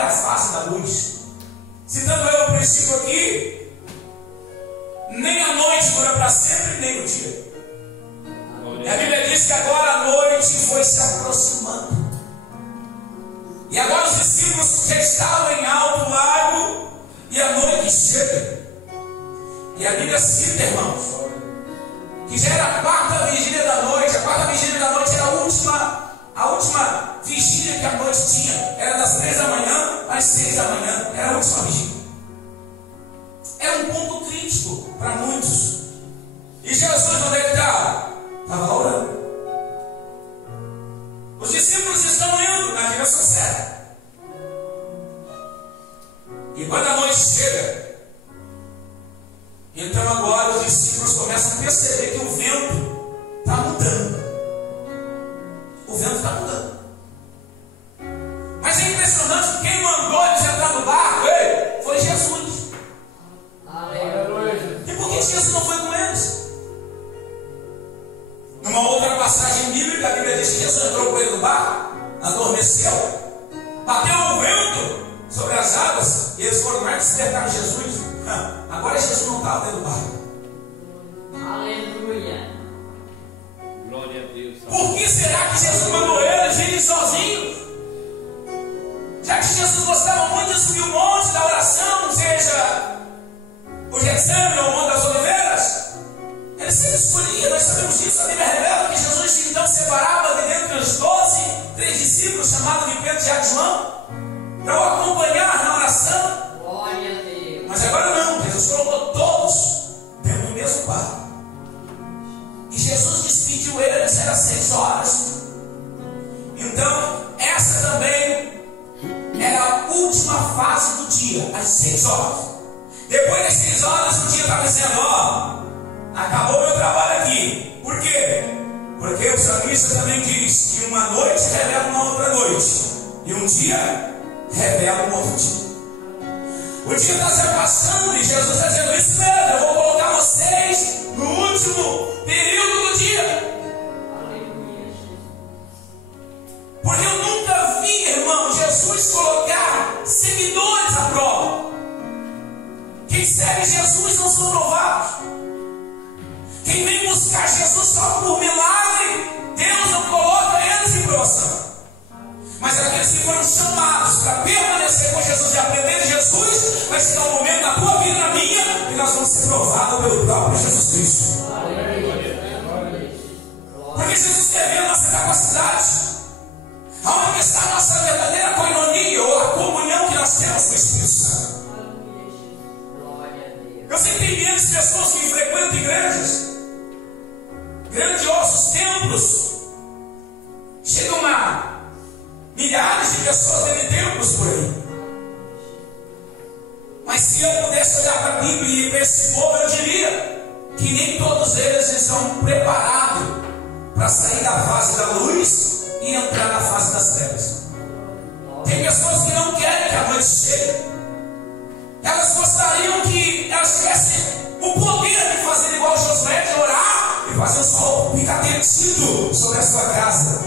era a face da luz. Citando eu o princípio aqui, nem a noite dura para sempre, nem o dia. E a Bíblia diz que agora a noite foi se aproximando. E agora os discípulos já estavam em alto largo e a noite chega. E a Bíblia cita, irmãos, que já era a quarta vigília da noite. A quarta vigília da noite era a última vigília que a noite tinha. Era das 3 da manhã às 6 da manhã. Era a última vigília. Era um ponto crítico para muitos. E Jesus, onde é que estava? Estava orando. Os discípulos estão indo na direção certa. E quando a noite chega, então agora os discípulos começam a perceber que o vento está mudando. O vento está mudando. Mas é impressionante que quem mandou eles entrar no barco foi Jesus. Aleluia. E por que Jesus não foi com eles? Numa outra passagem bíblica, a Bíblia diz que Jesus entrou com ele no barco, adormeceu, bateu o vento sobre as águas, e eles foram lá e despertaram Jesus. Agora Jesus não estava dentro do barco. Aleluia. Glória a Deus. Por que será que Jesus mandou eles irem sozinhos? Já que Jesus gostava muito de subir o monte da oração, seja o Getsemane ou o Monte das Oliveiras, ele sempre escolhia. Nós sabemos disso. A Bíblia revela que Jesus então separava de dentro dos 12, 3 discípulos, chamados de Pedro, Tiago e João, para o acompanhar na oração. Glória a Deus. Mas agora não, Jesus colocou todos dentro do mesmo barco. E Jesus despediu eles, era 6 horas. Então, essa também era a última fase do dia, às 6 horas. Depois das 6 horas, o dia estava dizendo: acabou o meu trabalho aqui. Por quê? Porque o salmista também diz que uma noite revela uma outra noite, e um dia revela um outro dia. O dia está se passando e Jesus está dizendo: isso mesmo, eu vou colocar vocês no último período do dia. Porque eu nunca vi, irmão, Jesus colocar seguidores à prova. Quem segue Jesus não são provados. Quem vem buscar Jesus só por milagre, Deus não coloca eles em provação. Mas aqueles que foram chamados para permanecer com Jesus e aprender de Jesus, vai chegar um momento na tua vida e na minha, que nós vamos ser provados pelo próprio Jesus Cristo. Porque Jesus quer ver a nossa capacidade. Aonde está a nossa verdadeira coinonia, ou a comunhão que nós temos com o Espírito Santo. Eu sei que tem menos pessoas que frequentam igrejas, grandiosos templos, chegam a milhares de pessoas dentro de templos por aí. Mas se eu pudesse olhar para a Bíblia e para esse povo, eu diria que nem todos eles estão preparados para sair da fase da luz e entrar na fase das trevas. Tem pessoas que não querem que a noite chegue. Elas gostariam que elas tivessem o poder de fazer igual Josué, de orar e fazer o sol ficar derretido sobre a sua casa.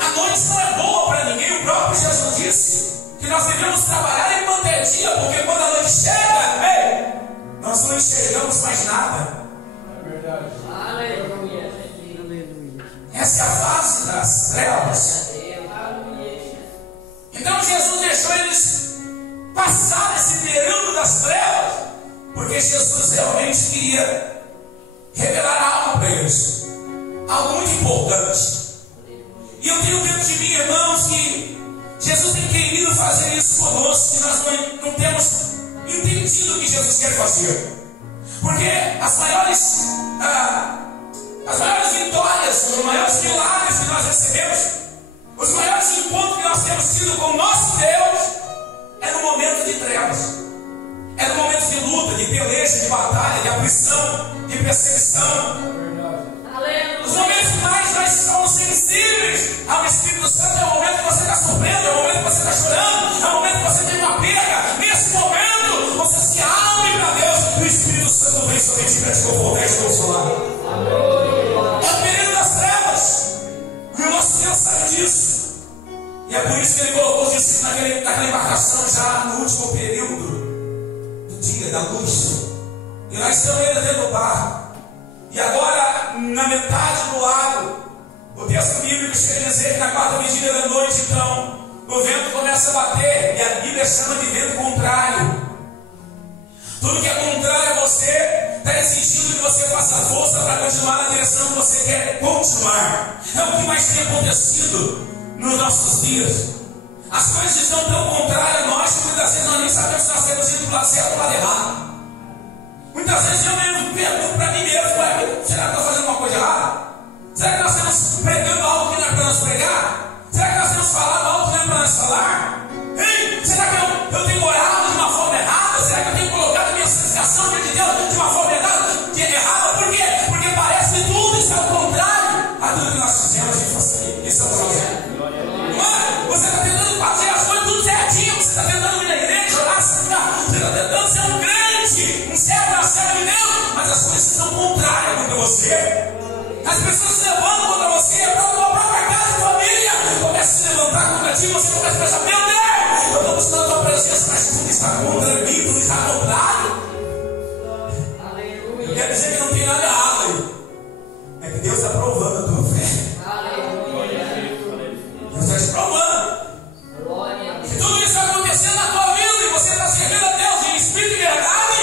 A noite não é boa para ninguém. O próprio Jesus disse que nós devemos trabalhar enquanto é dia, porque quando a noite chega, nós não enxergamos mais nada. Aleluia. Essa é a fase das trevas. Então Jesus deixou eles passar esse período das trevas, porque Jesus realmente queria revelar algo para eles, algo muito importante. E eu tenho dentro de mim, irmãos, que Jesus tem querido fazer isso conosco, que nós não temos entendido o que Jesus quer fazer. Porque as maiores vitórias, os maiores milagres que nós recebemos, os maiores encontros que nós temos tido com o nosso Deus, é no momento de trevas, é no momento de luta, de peleja, de batalha, de aflição, de perseguição. Os momentos que mais nós somos sensíveis ao Espírito Santo é o momento que você está sofrendo, é o momento que você está chorando, é o momento que você tem uma perda. Nesse momento você se abre para Deus e o Espírito Santo vem sobre ti para te confortar e te consolar. É o período das trevas, e o nosso Deus sabe disso. E é por isso que Ele colocou os naquela embarcação já no último período do dia, da luz. E nós estamos ainda dentro do barco. E agora, na metade do lago, o texto bíblico chega a dizer que na quarta vigília da noite, então, o vento começa a bater. E a Bíblia chama de vento contrário. Tudo que é contrário a você está exigindo que você faça força para continuar na direção que você quer continuar. É o que mais tem acontecido nos nossos dias. As coisas estão tão contrárias a nós que muitas vezes nós nem sabemos se nós temos ido para o lado certo ou para o lado errado. Muitas vezes eu mesmo pergunto para mim mesmo: será que eu estou fazendo uma coisa errada? Será que nós estamos pregando algo que não é para nós pregar? Será que nós temos falado algo que não é para nós falar? Ei, será que eu tenho orado de uma forma errada? Será que eu tenho colocado a minha santificação diante de Deus de uma forma errada? Por quê? Porque parece que tudo está ao contrário a tudo que nós fizemos. Isso é um projeto. Você está tentando fazer as coisas tudo certinho. Você está tentando ir na igreja, orar, você está tentando ser um grande, um servo na serva de Deus, mas as coisas estão contrárias contra você. As pessoas se levantam contra você, a própria casa e família começa a se levantar contra ti. Você começa a pensar: meu Deus, eu estou buscando a tua presença, mas tudo está contra mim, tudo está contrário. Eu quero dizer que não tem nada errado aí. É que Deus está provando a tua fé. Deus está te provando. Se tudo isso está acontecendo na tua vida e você está servindo a Deus em espírito e verdade,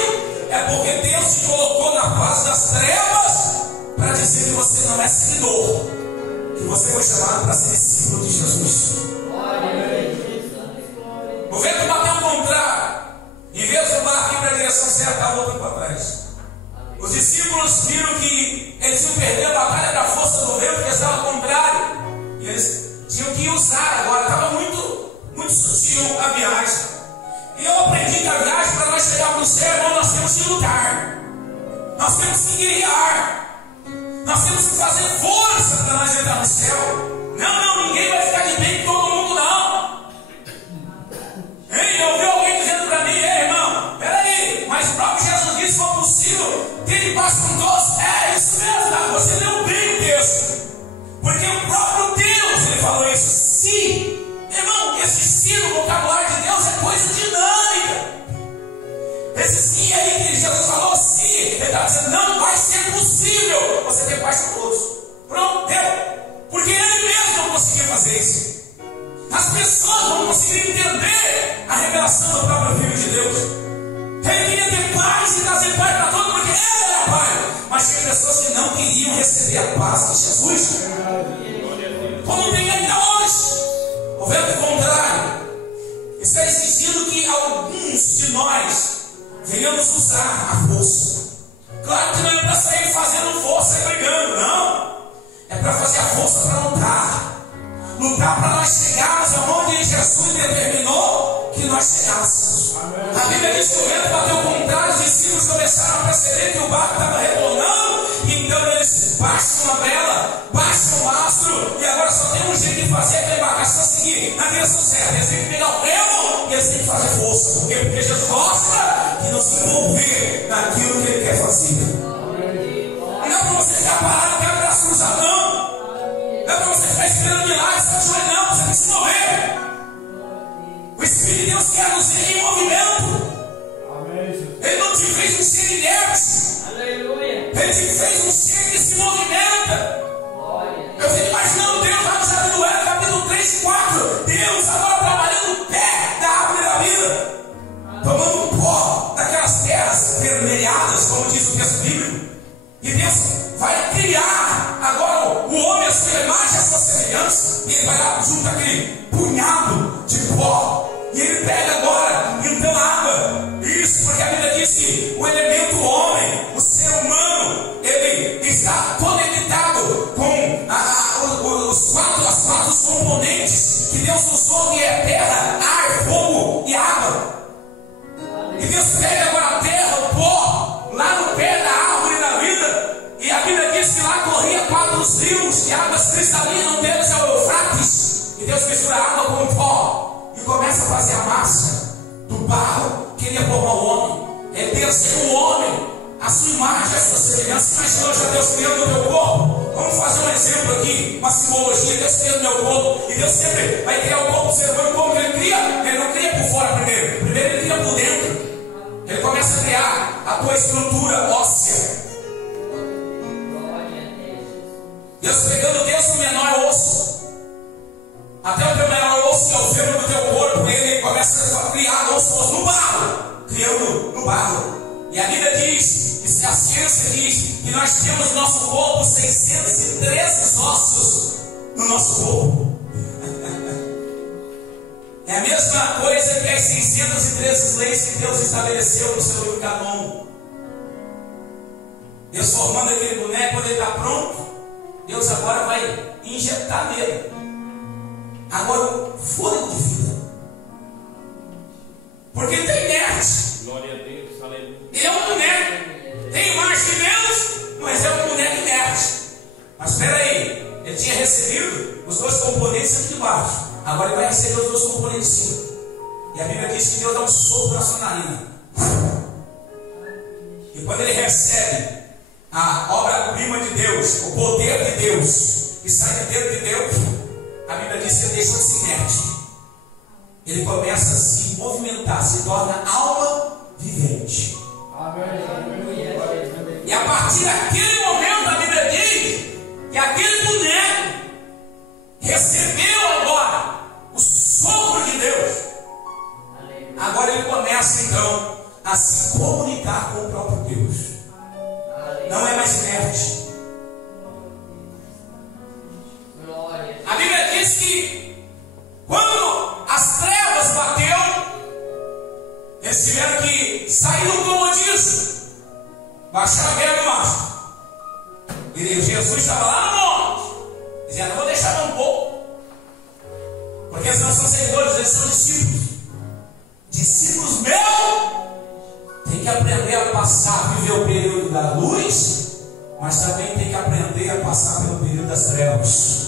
é porque Deus te colocou na face das trevas para dizer que você não é seguidor, que você foi chamado para ser discípulo de Jesus. O vento bateu ao contrário. Em vez do barco ir para a direção certa, estava voltando para trás. Os discípulos viram que eles iam perder a batalha da força do vento, que estava ao contrário. E eles tinham que usar agora. Estava muito sutil a viagem. E eu aprendi que a viagem, para nós chegarmos no céu, nós temos que lutar. Nós temos que guerrear. Nós temos que fazer força para nós entrar no céu. Não, ninguém vai ficar de bem com todo mundo, não. Ei, eu ouvi alguém dizendo para mim: ei, irmão, peraí, mas o próprio Jesus disse: se for possível, ele passa com todos. É isso mesmo, tá? Você leu bem o texto. Porque o próprio Deus, ele falou isso. Se, irmão, esse se no vocabulário de Deus é coisa dinâmica. Esse sim aí que Jesus falou, se, ele está dizendo: não vai ser possível você ter paz com todos. Pronto, deu. Porque ele mesmo não conseguia fazer isso. As pessoas não conseguiram entender a revelação do próprio Filho de Deus. Ele queria ter paz e trazer paz para todos, porque ele era pai. Mas tinha pessoas que não queriam receber a paz de Jesus. Como tem ainda hoje. O vento contrário está exigindo que alguns de nós venhamos usar a força. Claro que não é para sair fazendo força e brigando, não. É para fazer a força para lutar. Lutar para nós chegarmos aonde Jesus determinou que nós chegássemos. A Bíblia diz que o vento bateu contrário, os discípulos começaram a perceber que o barco estava retornando. E então eles baixam uma vela, baixam o mastro, e agora só tem um jeito de fazer aquela embarcação seguir na direção certa. Eles têm que pegar o remo e eles têm que fazer força. Por quê? Porque Jesus gosta de nos envolver naquilo que Ele quer fazer. Não é para você ficar parado, quer abraço cruzado, não. Não é para você ficar esperando milagres, não. Você tem que se mover. O Espírito de Deus quer nos ver em movimento. Ele não te fez um ser inerte. Ele te fez um ser que se movimenta. Eu fico imaginando Deus lá no Jardim do Éden, capítulo 3 e 4. Deus agora trabalhando o pé da árvore da vida, tomando um pó daquelas terras vermelhadas, como diz o texto bíblico. E Deus vai criar agora o homem, a sua imagem, a sua semelhança. E ele vai lá junto aquele punhado de pó. E ele pega agora, então, a água. Isso porque a Bíblia diz que o elemento homem, o ser humano, ele está conectado com as quatro componentes que Deus usou, que é terra, ar, fogo e água. E Deus pega agora a terra, o pó, lá no pé da árvore da vida. E a Bíblia diz que lá corria 4 rios de águas cristalinas, um deles é o Eufrates. E Deus mistura a água com o pó e começa a fazer a massa do barro que ele ia formar o homem. Ele desenha o homem, a sua imagem, a sua semelhança. Imaginou já Deus criando o teu corpo? Vamos fazer um exemplo aqui, uma simbologia. Deus fez o meu corpo, e Deus sempre vai criar o corpo do ser humano como Ele cria. Ele não cria por fora primeiro, primeiro Ele cria por dentro. Ele começa a criar a tua estrutura óssea. Deus pegando desde o menor osso até o teu maior osso, que é o fêmur do teu corpo, Ele começa a criar ossos no barro, criando no barro. E a Bíblia diz, a ciência diz, que nós temos no nosso corpo 613 ossos no nosso corpo. É a mesma coisa que as 613 leis que Deus estabeleceu no seu livro Canon. Deus formando aquele boneco, quando ele está pronto, Deus agora vai injetar nele agora o fôlego de vida. Porque ele está inerte. Glória a Deus, aleluia. Ele é um boneco. Tem imagem de Deus, mas é um boneco inerte. Mas espera aí, ele tinha recebido os dois componentes aqui de baixo. Agora ele vai receber os dois componentes de cima. E a Bíblia diz que Deus dá um sopro na sua narina. E quando ele recebe a obra-prima de Deus, o poder de Deus, que sai de dentro de Deus, a Bíblia diz que ele deixa de se inerte. Ele começa a se movimentar, se torna alma vivente. E a partir daquele momento, a Bíblia diz que aquele boneco recebeu agora o sopro de Deus. Agora ele começa então a se comunicar com o próprio Deus. Não é mais inerte. A Bíblia diz que quando as trevas bateu, eles tiveram que sair do comodismo, baixar a guerra do mastro. E Jesus estava lá no monte, dizendo: não vou deixar um pouco, porque eles não são seguidores, eles são discípulos. Discípulos meus tem que aprender a passar, viver o período da luz, mas também tem que aprender a passar pelo período das trevas.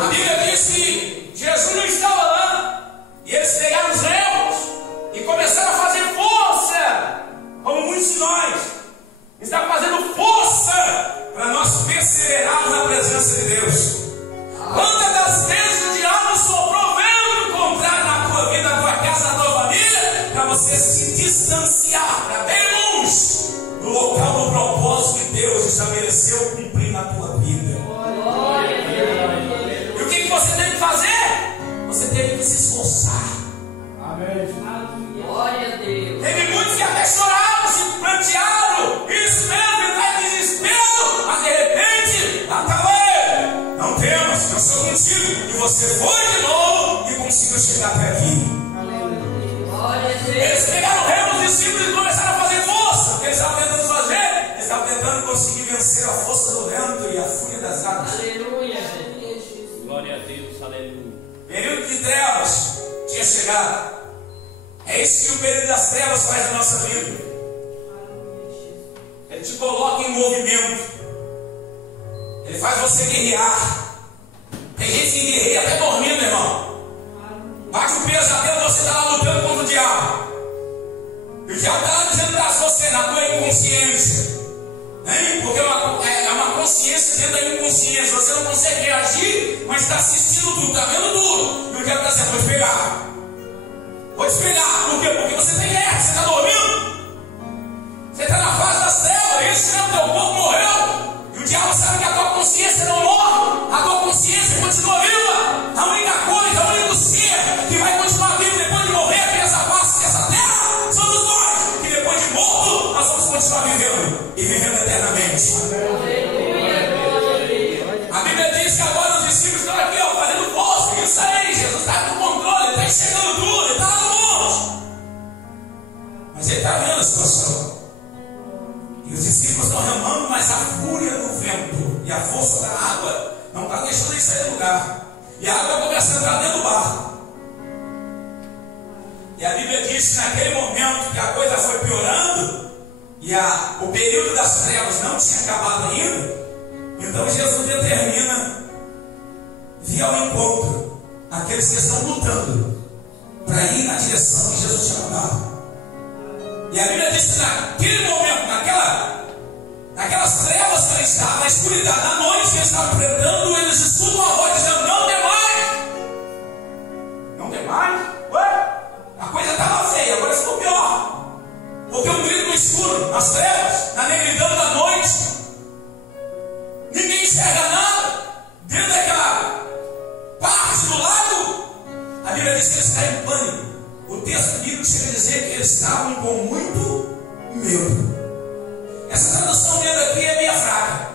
A Bíblia diz que Jesus não estava lá, e eles pegaram os remos e começaram a fazer força, como muitos de nós está fazendo força para nós perseverarmos na presença de Deus. Quantas das vezes o diabo soprou vento contrário na tua vida, na tua casa, na tua família, para você se distanciar, para bem longe do local do propósito que Deus estabeleceu cumprir na tua vida. E o que você tem que fazer? Você teve que se esforçar. Amém. Glória a Deus. Teve muitos que até choraram, se plantearam. Isso mesmo, ele está em desespero. Mas de repente, lá estava ele. Não temas, eu sou contigo. E você foi de novo e conseguiu chegar até aqui. Eles pegaram o remo dos discípulos e começaram a fazer força. O que eles estavam tentando fazer? Eles estavam tentando conseguir vencer a força do vento e a fúria das águas. Aleluia. Glória a Deus, aleluia. Período de trevas tinha chegado. É isso que o período das trevas faz na nossa vida. Ele te coloca em movimento. Ele faz você guerrear. Tem gente que guerreia até dormindo, irmão. Bate o pesadelo, você está lá lutando contra o diabo. E o diabo está lá dizendo para você, na tua inconsciência. Hein? Porque é uma consciência dentro da inconsciência. Você não consegue reagir, mas está assistindo tudo, está vendo tudo. E o diabo está dizendo: vou te pegar. Vou te pegar. Por quê? Porque você tem guerra, você está dormindo. Você está na fase das trevas, esse mesmo teu corpo morreu. E o diabo sabe que a tua consciência não morre. A tua consciência continua viva. A única coisa, a única ser que vai continuar vivo depois de morrer aqui nessa face, nessa terra, somos nós. Que depois de morto, nós vamos continuar vivendo. E vivendo eternamente. A Bíblia diz que agora os discípulos estão aqui, ó, fazendo força. Isso aí, Jesus está no controle, ele está enxergando tudo, ele está lá no monte. Mas ele está vendo a situação. E os discípulos estão remando, mas a fúria do vento e a força da água não está deixando ele sair do lugar. E a água começa a entrar dentro do barco. E a Bíblia diz que naquele momento que a coisa foi piorando, e o período das trevas não tinha acabado ainda, então Jesus determina vir ao encontro aqueles que estão lutando para ir na direção que Jesus tinha mandado. E a Bíblia diz que naquele momento, naquelas trevas que eles está na escuridão, na noite que está enfrentando, eles escutam a voz dizendo: não tem mais. Não tem mais? Ué? A coisa estava feia, agora ficou pior. Porque um grito no escuro, nas trevas, na negridão da noite, ninguém enxerga nada. Dentro daquela parte do lago, a Bíblia diz que eles estavam em pânico. O texto bíblico chega a dizer que eles estavam com muito medo. Essa tradução medo aqui é meio fraca,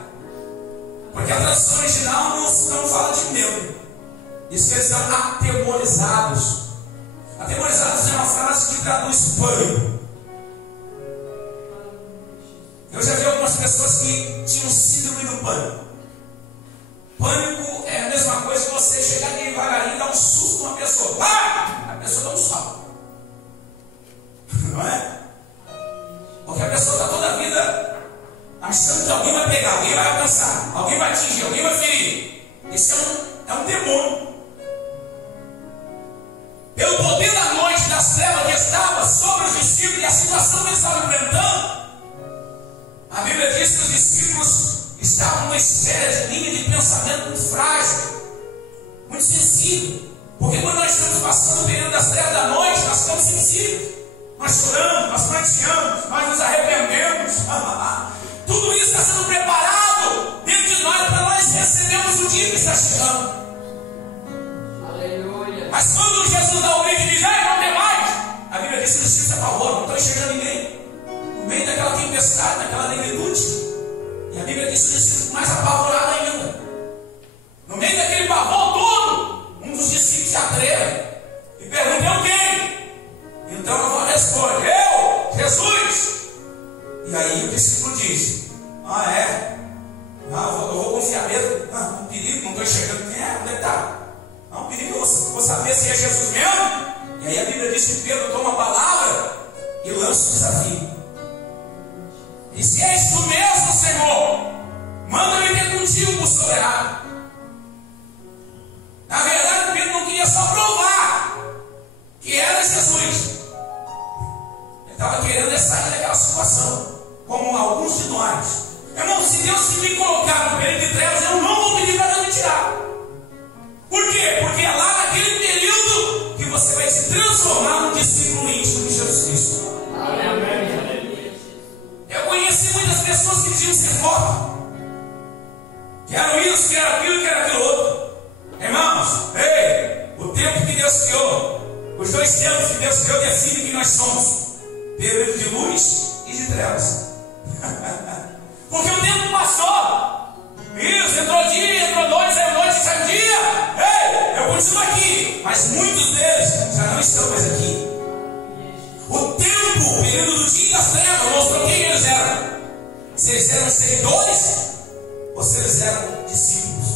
porque a tradução original não fala de medo. Diz que eles estão atemorizados. Atemorizados é uma frase que traduz pânico. Eu já vi algumas pessoas que tinham síndrome do pânico. Pânico é a mesma coisa que você chegar aqui devagarinho e dar um susto numa pessoa. Ah! A pessoa dá um salto. Não é? Porque a pessoa está toda a vida achando que alguém vai pegar, alguém vai alcançar, alguém vai atingir, alguém vai ferir. Isso é um demônio. Pelo poder da noite, das trevas que estava sobre os discípulos e a situação que eles estavam enfrentando, a Bíblia diz que os discípulos estavam numa esfera de linha de pensamento muito frágil, muito sensível. Porque quando nós estamos passando o período das trevas da noite, nós estamos sensíveis. Nós choramos, nós pranteamos, nós nos arrependemos. Tudo isso está sendo preparado dentro de nós para nós recebermos o dia que está chegando. Aleluia. Mas quando Jesus dá o grito e diz: não tem mais, a Bíblia diz que os discípulos se apavoram, não estão enxergando ninguém. No meio daquela tempestade, daquela negritude. E a Bíblia diz que os discípulos mais apavorados ainda. No meio daquele pavor todo, um dos discípulos se atreve e pergunta: eu quem? Então ela responde: eu, Jesus. E aí o discípulo diz: eu vou confiar mesmo. Um perigo, não estou enxergando quem é, onde é que está? Um perigo, eu vou saber se é Jesus mesmo. E aí a Bíblia diz que Pedro toma a palavra e lança o desafio. E se és tu mesmo, Senhor, manda-me ter contigo por soberano. Na verdade, Pedro não queria só provar que era Jesus. Ele estava querendo sair daquela situação, como alguns de nós. Irmão, se Deus se me colocar no período de trevas, eu não vou pedir para Deus me tirar. Por quê? Porque é lá naquele período que você vai se transformar num discípulo íntimo de Jesus Cristo. Amém. Eu conheci muitas pessoas que diziam ser fortes. Quero isso, quero aquilo, quero aquilo outro. Irmãos, o tempo que Deus criou, os dois tempos que Deus criou definem quem nós somos: período de luz e de trevas. Porque o tempo passou. Isso, entrou dia, entrou noite, saiu noite, saiu dia. Eu continuo aqui, mas muitos deles já não estão mais aqui. O tempo, o período do dia das trevas, mostrou quem eles eram. Se eles eram seguidores ou se eles eram discípulos.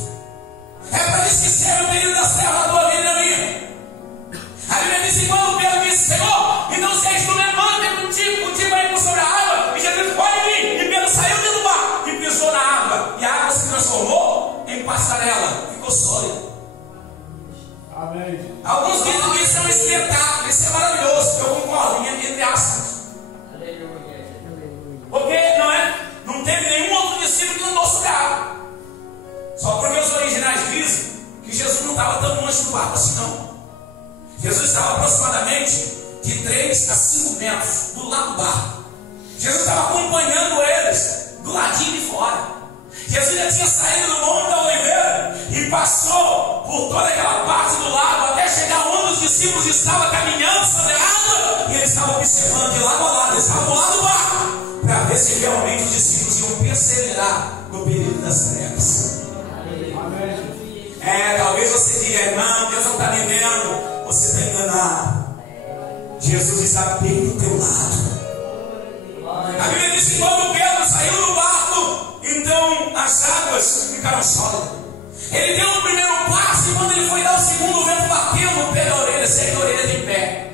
É para isso que serve o período das trevas na tua vida e na minha. A Bíblia diz que quando Pedro disse: Senhor, então se és tu, levanta contigo vai por sobre a água. E Jesus: pode vir. E Pedro saiu dentro do mar e pisou na água. E a água se transformou em passarela, ficou sólida. Amém. Alguns dizem que isso é um espetáculo, isso é maravilhoso. Eu concordo, entre aspas. Porque não teve nenhum outro discípulo que andou sobre a água. Só porque os originais dizem que Jesus não estava tão longe do barco assim, não. Jesus estava aproximadamente de 3 a 5 metros do lado do barco. Jesus estava acompanhando eles do ladinho de fora. Jesus já tinha saído do Monte da Oliveira e passou por toda aquela parte do lago até chegar onde os discípulos estavam caminhando sobre a água, e eles estavam observando de lado a lado, eles estavam do lado do barco, para ver se realmente os discípulos iam perseverar no período das trevas. Talvez você diga: irmão, Deus não está me vendo. Você está enganado. Jesus está bem do teu lado. A Bíblia diz que quando Pedro saiu do barco, então as águas ficaram sólidas. Ele deu o primeiro passo, e quando ele foi dar o segundo, o vento bateu no pé da orelha, sem a orelha de pé.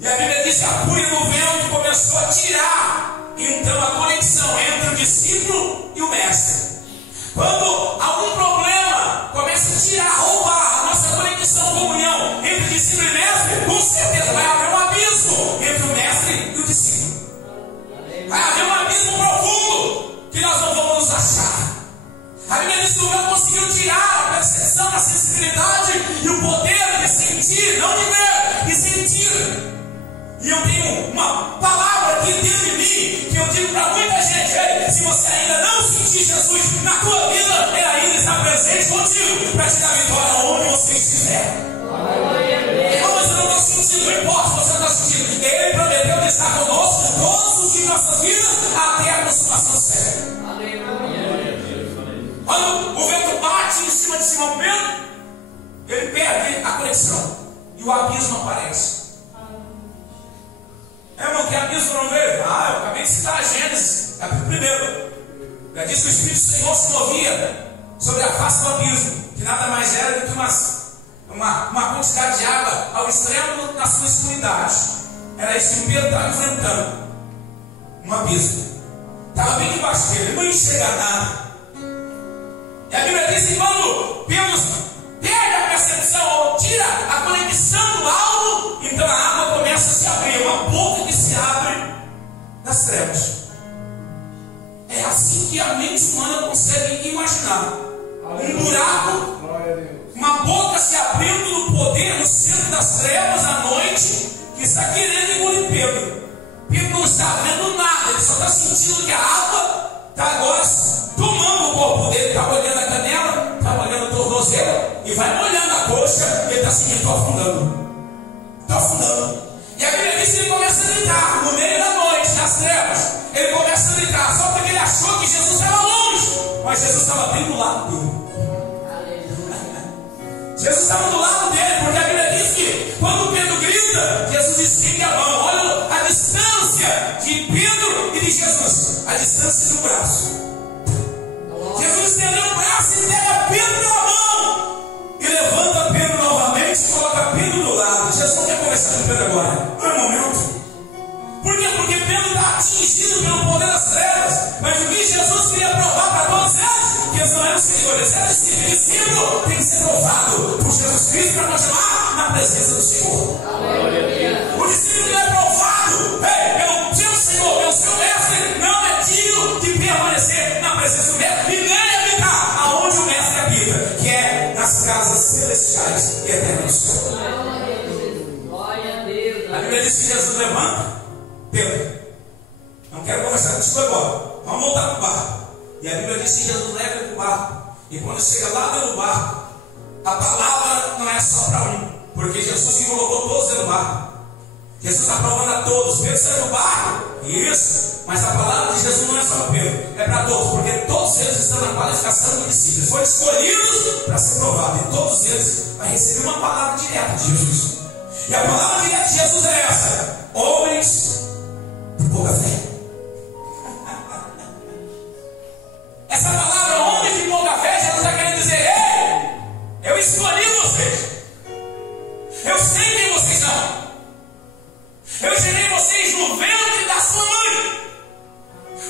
E a Bíblia diz que a fúria do vento começou a tirar então a conexão entre o discípulo e o mestre. Quando algum problema começa a tirar, roubar a nossa conexão, comunhão entre discípulo e mestre, com certeza vai haver um abismo entre o mestre e o discípulo. Vai haver um abismo profundo que nós não Bíblia diz que o véu conseguiu tirar a percepção, a sensibilidade e o poder de sentir, não de ver, de sentir. E eu tenho uma palavra aqui dentro de mim que eu digo para muita gente: ei, se você ainda não sentir Jesus na tua vida, Ele ainda está presente contigo para te dar vitória onde você estiver. Mas eu não estou sentindo, não importa se você não está sentindo. Ele prometeu estar conosco todos os dias de nossas vidas até a consumação séria. Quando o vento bate em cima de Simão Pedro, ele perde a conexão e o abismo aparece. Irmão, que abismo não vejo? Eu acabei de citar a Gênesis, capítulo 1. Já disse que o Espírito do Senhor se movia sobre a face do abismo, que nada mais era do que uma quantidade de água ao extremo da sua escuridade. Era isso que Pedro estava enfrentando. Um abismo. Estava bem debaixo dele, ele não ia enxergar nada. E a Bíblia diz que quando Pedro perde a percepção ou tira a conexão do alvo, então a água começa a se abrir, uma boca que se abre das trevas. É assim que a mente humana consegue imaginar. Um buraco, uma boca se abrindo no poder, no centro das trevas à noite, que está querendo engolir Pedro. Pedro não está vendo nada, ele só está sentindo que a água está agora tomando o corpo dele, está molhando a canela, está molhando o tornozelo e vai molhando a coxa, e ele está sentindo: estou afundando. Estou afundando. E a Bíblia diz que ele começa a gritar no meio da noite, nas trevas. Ele começa a gritar, só porque ele achou que Jesus estava longe, mas Jesus estava bem do lado dele. Jesus estava do lado dele, porque a Bíblia diz que quando Pedro grita, Jesus estende a mão. Olha a distância de Pedro e de Jesus, a distância de um braço. Jesus estendeu o braço e pega Pedro pela mão e levanta Pedro novamente e coloca Pedro do lado. Jesus não quer conversar com Pedro agora, não é momento. Por quê? Porque Pedro está atingido pelo poder das trevas. Mas o que Jesus queria provar para todos eles? Que eles não eram seguidores, eram discípulos. Tem que ser provado por Jesus Cristo para continuar na presença do Senhor. O discípulo é provado pelo seu Senhor, pelo seu mestre. Não é digno de permanecer na presença do mestre e nem habitar aonde o mestre habita, que é nas casas celestiais e eternas do Senhor. A Bíblia diz que Jesus levanta Pedro, não quero conversar contigo agora, vamos voltar para o barco. E a Bíblia diz que Jesus leva ele para o barco. E quando chega lá dentro do barco, a palavra não é só para um, porque Jesus que colocou todos dentro do barco. Jesus está provando a todos. Pedro saiu do barco, isso, mas a palavra de Jesus não é só para Pedro, é para todos, porque todos eles estão na qualificação de discípulos, foram escolhidos para ser provados, e todos eles vão receber uma palavra direta de Jesus. E a palavra direta de Jesus é essa: homens de pouca fé. Essa palavra, homens de pouca fé, Jesus está querendo dizer: ei, eu escolhi vocês, eu sei quem vocês são, eu gerei vocês no ventre da sua mãe.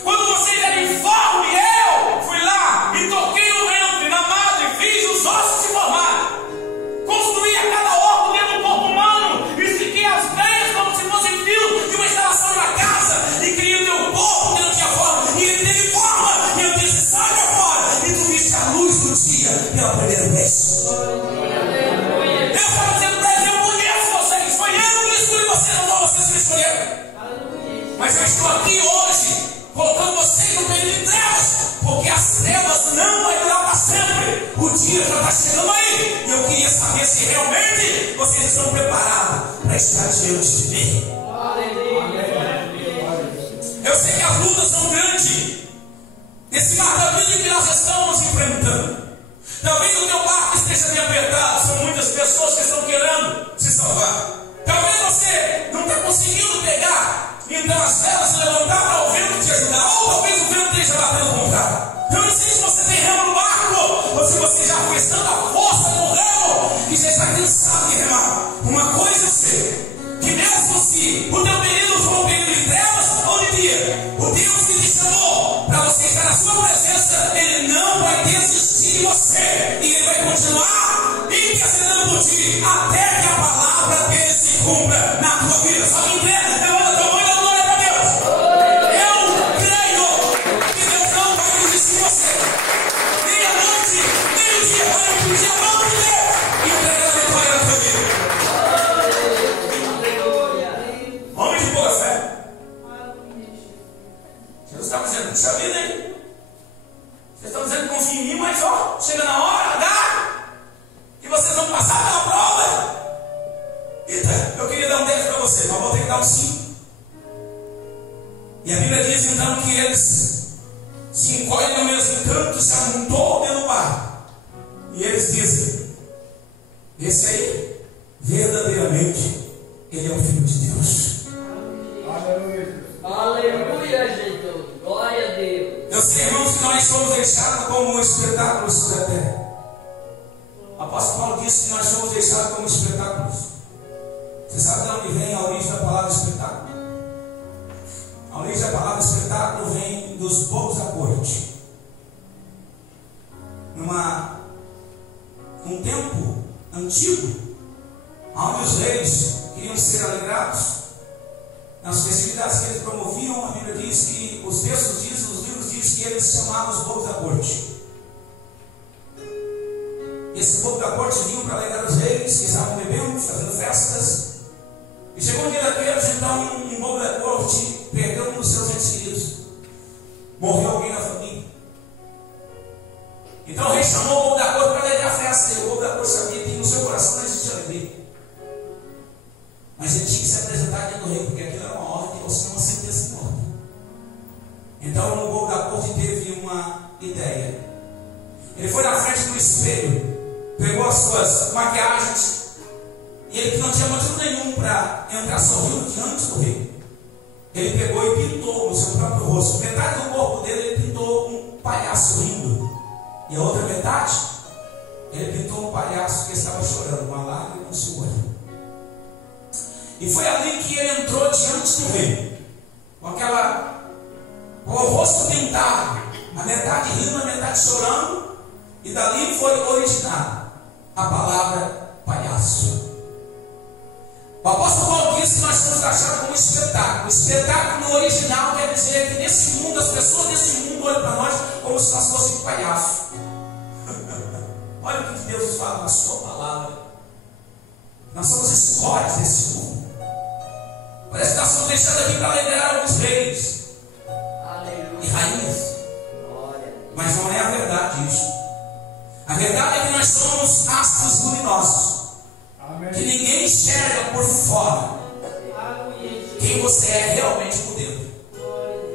Quando vocês eram informes, eu fui lá e toquei no ventre, na madre, fiz os ossos se formarem, construí a cada órgão dentro do corpo humano, estiquei as veias como se fossem fios de uma instalação na casa, e criei o teu corpo que não tinha forma, e ele teve forma, e eu disse: sai para fora, e tu viste a luz do dia pela primeira vez. Eu estava dizendo para eles: eu conheço vocês, foi eu que escolhi vocês, não foram vocês que me escolheram. Mas eu estou aqui hoje, colocando vocês no período de trevas, porque as trevas não vai durar para sempre. O dia já está chegando aí, e eu queria saber se realmente vocês estão preparados para estar diante de mim. Eu sei que as lutas são grandes nesse mar da vida que nós estamos enfrentando. Talvez o teu barco esteja bem apertado, são muitas pessoas que estão querendo se salvar. Talvez você não está conseguindo pegar, então as velas se levantar para o vento te ajudar, ou talvez o vento esteja batendo o contrário. Eu não sei se você tem remo no barco, ou se você já fez tanta força no remo que já está cansado de remar. Uma coisa eu sei, que mesmo se o teu período for um período de trevas ou de dia, o Deus que te chamou para você estar na sua presença, Ele não vai desistir de você, e Ele vai continuar intercedendo por ti até que a palavra dele se cumpra na tua vida. Só que entenda, levanta a tua mão e dá glória para Deus. Eu creio que Deus não vai desistir de você. Diga dizer vamos viver e entregar a vitória na tua vida. Homem de boa fé. Jesus está dizendo, puxa vida, hein? Vocês estão dizendo que confia em mim, mas ó, chega na hora, dá, e vocês vão passar pela prova. Eita, eu queria dar um 10 para você, mas vou ter que dar um 5. E a Bíblia diz então que eles se encolhem no mesmo canto, se amontoam dentro do mar. E eles dizem, esse aí, verdadeiramente, ele é o Filho de Deus. Aleluia. Aleluia, Jesus. Glória a Deus. Eu sei, irmãos, que nós somos deixados como um espetáculo sobre a terra. O apóstolo Paulo disse que nós somos deixados como espetáculos. Você sabe de onde vem a origem da palavra espetáculo? A origem da palavra espetáculo vem dos bobos da corte. Num tempo antigo, onde os reis queriam ser alegrados, nas festividades que eles promoviam, a Bíblia diz que, os textos dizem, os livros dizem que eles chamavam os bobos da corte. Esses bobos da corte vinham para alegrar os reis, que estavam bebendo, fazendo festas. E chegou um dia daqueles, então, um bobo da corte perdeu um dos seus entes queridos. Morreu alguém na família. Então o rei chamou o bobo da corte para alegrar a festa. E o bobo da corte sabia que no seu coração não existia alegria. Mas ele tinha que se apresentar diante do rei, porque aquilo era uma ordem, ou seja, uma sentença de morte. Então o bobo da corte teve uma ideia. Ele foi na frente do espelho, pegou as suas maquiagens, e ele que não tinha motivo nenhum para entrar sorrindo diante do rei. Ele pegou e pintou no seu próprio rosto. Metade do corpo dele ele pintou um palhaço rindo. E a outra metade, ele pintou um palhaço que estava chorando, uma lágrima no seu olho. E foi ali que ele entrou diante do rei, com o rosto pintado, a metade rindo, a metade chorando, e dali foi originada a palavra palhaço. O apóstolo Paulo disse que nós somos taxados como espetáculo. O espetáculo no original quer dizer que nesse mundo, as pessoas desse mundo olham para nós como se nós fôssemos palhaços. Olha o que Deus fala na sua palavra. Nós somos escórias desse mundo. Parece que nós somos deixados aqui para alegrar alguns reis e rainhas. Mas não é a verdade isso. A verdade é que nós somos astros luminosos. Que ninguém enxerga por fora quem você é realmente por dentro.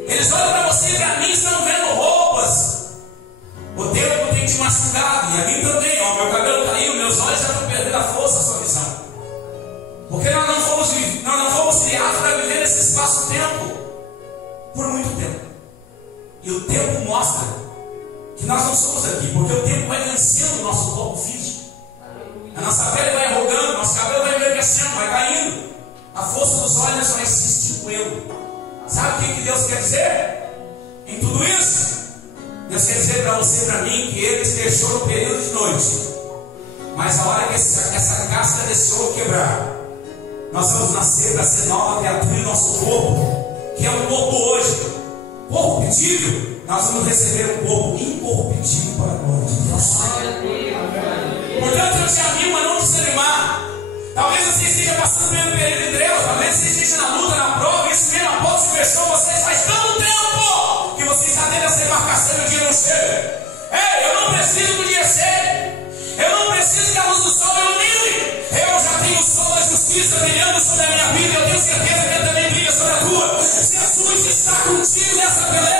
Eles olham para você e para mim estão vendo roupas. O tempo tem te machucado, e a mim também. Ó, meu cabelo caiu, meus olhos já estão perdendo a força, a sua visão. Porque nós não fomos criados para viver nesse espaço-tempo por muito tempo. E o tempo mostra que nós não somos aqui, porque o tempo vai vencendo o nosso corpo físico. A nossa pele vai arrugando, nosso cabelo vai envelhecendo, vai caindo. A força dos olhos vai se extinguindo. Sabe o que Deus quer dizer em tudo isso? Deus quer dizer para você e para mim que Ele te deixou no período de noite. Mas a hora que essa casca desse ouro quebrar, nós vamos nascer para ser nova criatura em nosso corpo, que é um corpo hoje corruptível. Nós vamos receber um corpo incorruptível para a glória de Deus. Portanto, eu te animo a não desanimar. Talvez você esteja passando pelo período de Deus, talvez você esteja na luta, na prova, isso mesmo, a ponto de conversão, você faz tanto tempo que você está dentro dessa embarcação e o dia não chega. Ei, eu não preciso do dia cedo, eu não preciso que a luz do sol me ilumine. Eu já tenho o sol da justiça brilhando sobre a minha vida, eu tenho certeza que ele também brilha sobre a tua. Jesus está contigo nessa peleja.